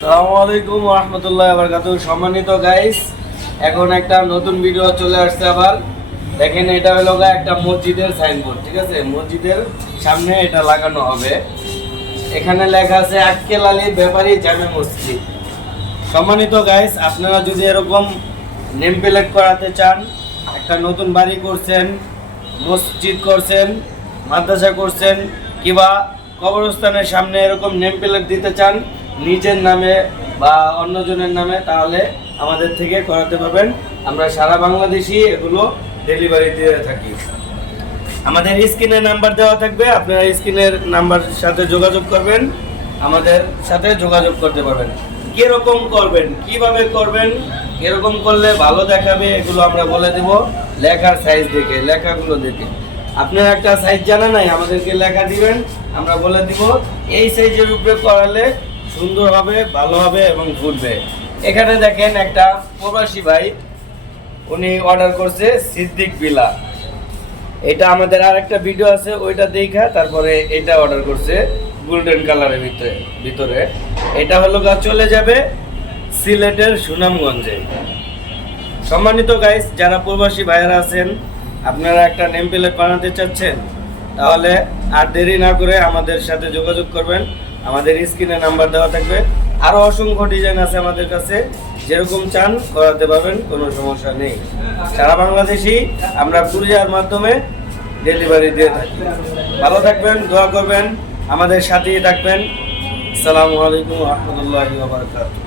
আসসালামু আলাইকুম ওয়া রাহমাতুল্লাহি ওয়া বারাকাতুহু। সম্মানিত গাইস, এখন একটা নতুন ভিডিও চলে আসছে। আবার দেখেন, এটা হলো একটা মসজিদের সাইনবোর্ড, ঠিক আছে? মসজিদের সামনে এটা লাগানো হবে। এখানে লেখা আছে আক্কেল আলী ব্যাপারী জামে মসজিদ। সম্মানিত গাইস, আপনারা যদি এরকম নেম প্লেট করাতে চান, একটা নতুন বাড়ি করছেন, মসজিদ করছেন, মাদ্রাসা করছেন, কিংবা কবরস্থানের সামনে এরকম নেম প্লেট দিতে চান নিজের নামে বা অন্যজনের নামে, তাহলে আমাদের থেকে করাতে পারবেন। আমরা সারা বাংলাদেশি এগুলো ডেলিভারি দিয়ে থাকি। আমাদের স্ক্রিনের নাম্বার দেওয়া থাকবে, আপনারা স্ক্রিনের নাম্বার সাথে যোগাযোগ করবেন, আমাদের সাথে যোগাযোগ করতে পারবেন। কিরকম করবেন, কিভাবে করবেন, এরকম করলে ভালো দেখাবে, এগুলো আমরা বলে দেব লেখার সাইজ দেখে, লেখাগুলো দেখে। আপনার একটা সাইজ জানা নাই, আমাদেরকে লেখা দিবেন, আমরা বলে দিব এই সাইজের উপরে করালে সুন্দর হবে, ভালো হবে এবং ফুটবে। এখানে দেখেন একটা প্রবাসী ভাই, উনি অর্ডার করছে সিদ্দিক বিলা। এটা আমাদের আর একটা ভিডিও আছে, ওইটা দেখা তারপরে এটা অর্ডার করছে গোল্ডেন কালারের ভিতরে। এটা হলো চলে যাবে সিলেটের সুনামগঞ্জে। সম্মানিত গাইস, যারা প্রবাসী ভাইয়েরা আছেন, আপনারা একটা নেম প্লেট বানাতে চাচ্ছেন, তাহলে আর দেরি না করে আমাদের সাথে যোগাযোগ করবেন। আমাদের স্ক্রিনে নাম্বার দেওয়া থাকবে। আরও অসংখ্য ডিজাইন আছে আমাদের কাছে, যেরকম চান করাতে পারবেন, কোনো সমস্যা নেই। সারা বাংলাদেশি আমরা কুরিয়ার মাধ্যমে ডেলিভারি দিয়ে থাকি। ভালো থাকবেন, দোয়া করবেন, আমাদের সাথেই থাকবেন। আসসালামু আলাইকুম ওয়া রাহমাতুল্লাহি ওয়া বারাকাতুহু।